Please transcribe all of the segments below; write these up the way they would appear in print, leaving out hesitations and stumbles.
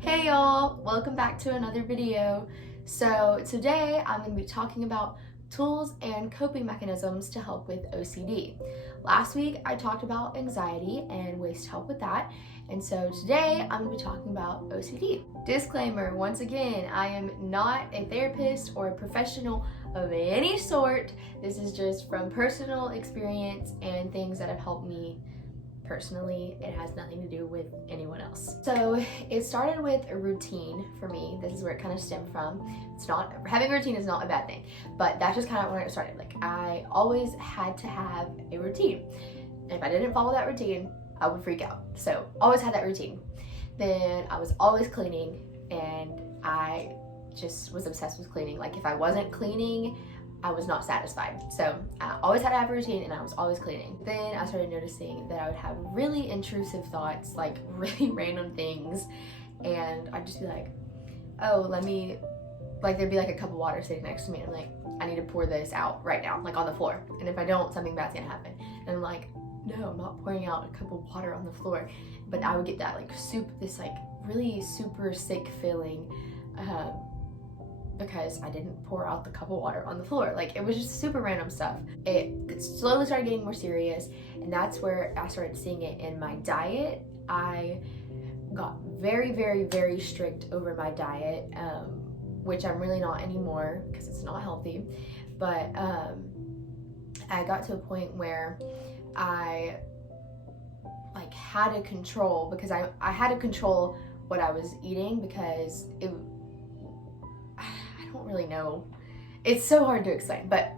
Hey y'all, welcome back to another video. So today I'm going to be talking about tools and coping mechanisms to help with OCD. Last week I talked about anxiety and ways to help with that, and so today I'm going to be talking about OCD. Disclaimer, once again, I am not a therapist or a professional of any sort. This is just from personal experience and things that have helped me personally. It has nothing to do with anyone else. So it started with a routine for me. This is where it kind of stemmed from. It's not, having a routine is not a bad thing, but that's just kind of where it started. Like, I always had to have a routine. And if I didn't follow that routine, I would freak out. So always had that routine. Then I was always cleaning, and I just was obsessed with cleaning. Like, if I wasn't cleaning, I was not satisfied. So I always had to have a routine, and I was always cleaning. Then I started noticing that I would have really intrusive thoughts, like really random things, and I'd just be like, oh, there'd be like a cup of water sitting next to me, and I'm like, I need to pour this out right now, like on the floor. And if I don't, something bad's gonna happen. And I'm like, no, I'm not pouring out a cup of water on the floor. But I would get that this really super sick feeling, because I didn't pour out the cup of water on the floor. Like, it was just super random stuff. It slowly started getting more serious, and that's where I started seeing it in my diet. I got very, very, very strict over my diet, which I'm really not anymore because it's not healthy. But I got to a point where I had to control, because I had to control what I was eating, because I don't really know. It's so hard to explain, but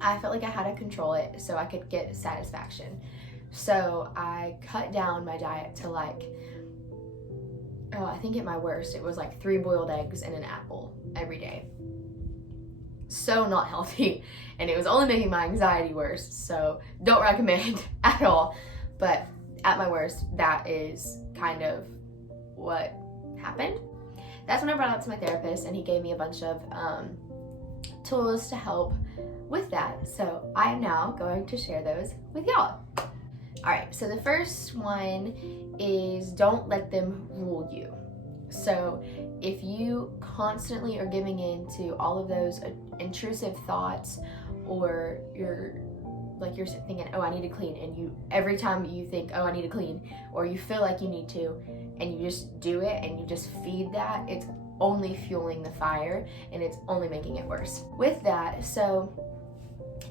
I felt like I had to control it so I could get satisfaction. So I cut down my diet to I think at my worst, it was like 3 boiled eggs and an apple every day. So not healthy, and it was only making my anxiety worse, so don't recommend at all. But at my worst, that is kind of what happened. That's when I brought it up to my therapist, and he gave me a bunch of tools to help with that. So I am now going to share those with y'all. All right, so the first one is don't let them rule you. So if you constantly are giving in to all of those intrusive thoughts, or you're thinking, oh, I need to clean, and every time you think, oh, I need to clean, or you feel like you need to, and you just do it and you just feed that, it's only fueling the fire, and it's only making it worse. With that, so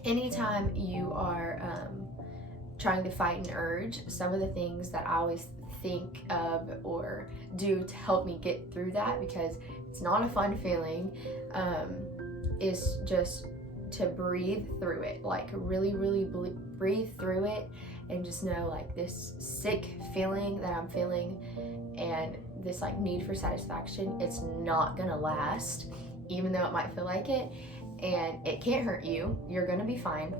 anytime you are trying to fight an urge, some of the things that I always think of or do to help me get through that, because it's not a fun feeling, is just to breathe through it, like really, really breathe through it, and just know, like, this sick feeling that I'm feeling and this need for satisfaction, it's not gonna last, even though it might feel like it, and it can't hurt you. You're gonna be fine.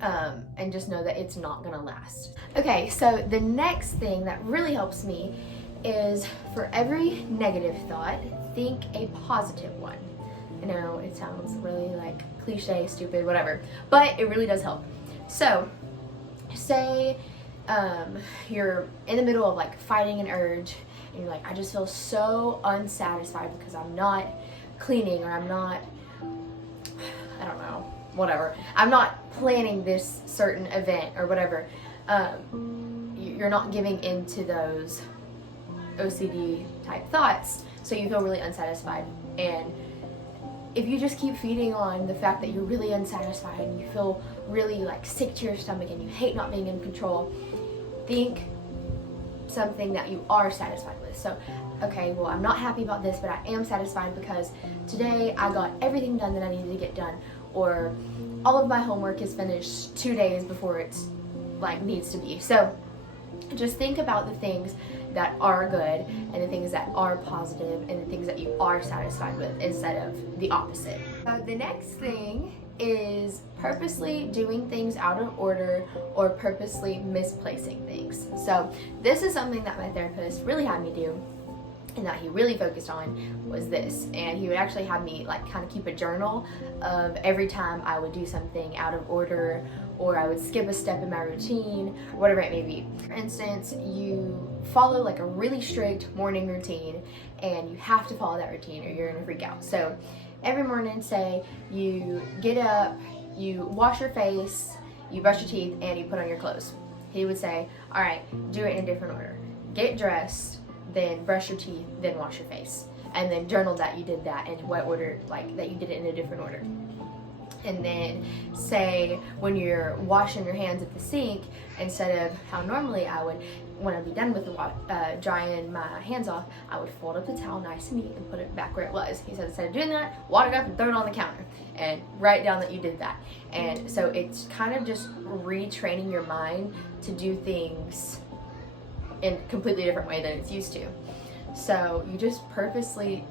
And just know that it's not gonna last. Okay, so the next thing that really helps me is, for every negative thought, think a positive one. I know it sounds really cliche, stupid, whatever, but it really does help. So say you're in the middle of fighting an urge, and you're like, I just feel so unsatisfied because I'm not cleaning, or I'm not, I don't know, whatever, I'm not planning this certain event or whatever. You're not giving into those OCD type thoughts, so you feel really unsatisfied. And if you just keep feeding on the fact that you're really unsatisfied, and you feel really sick to your stomach, and you hate not being in control, think something that you are satisfied with. So, okay, well, I'm not happy about this, but I am satisfied because today I got everything done that I needed to get done, or all of my homework is finished 2 days before it's needs to be. So just think about the things that are good, and the things that are positive, and the things that you are satisfied with, instead of the opposite. The next thing is purposely doing things out of order, or purposely misplacing things. So this is something that my therapist really had me do, and that he really focused on, was this. And he would actually have me kind of keep a journal of every time I would do something out of order, or I would skip a step in my routine, or whatever it may be. For instance, you follow like a really strict morning routine and you have to follow that routine or you're gonna freak out. So every morning, say you get up, you wash your face, you brush your teeth, and you put on your clothes. He would say, all right, do it in a different order. Get dressed, then brush your teeth, then wash your face. And then journal that you did that in what order, like that you did it in a different order. And then say when you're washing your hands at the sink, instead of how normally I would, when I'd be done with the drying my hands off, I would fold up the towel nice and neat and put it back where it was. He said instead of doing that, water it up and throw it on the counter and write down that you did that. And so it's kind of just retraining your mind to do things in a completely different way than it's used to. So you just purposely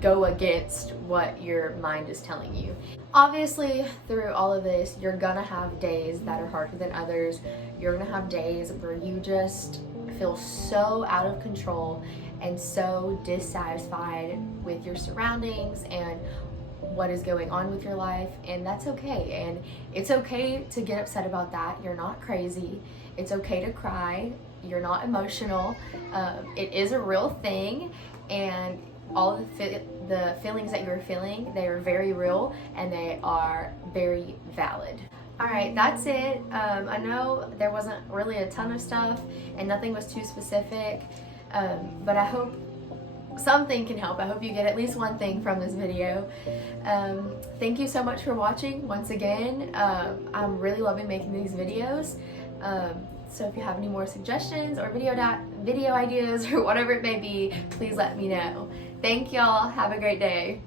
go against what your mind is telling you. Obviously, through all of this, you're gonna have days that are harder than others. You're gonna have days where you just feel so out of control and so dissatisfied with your surroundings and what is going on with your life, and that's okay. And it's okay to get upset about that. You're not crazy. It's okay to cry. You're not emotional. It is a real thing, and all the feelings that you're feeling, they are very real and they are very valid. All right, that's it. I know there wasn't really a ton of stuff and nothing was too specific, but I hope something can help. I hope you get at least one thing from this video. Thank you so much for watching once again. I'm really loving making these videos. So if you have any more suggestions or video ideas or whatever it may be, please let me know. Thank y'all. Have a great day.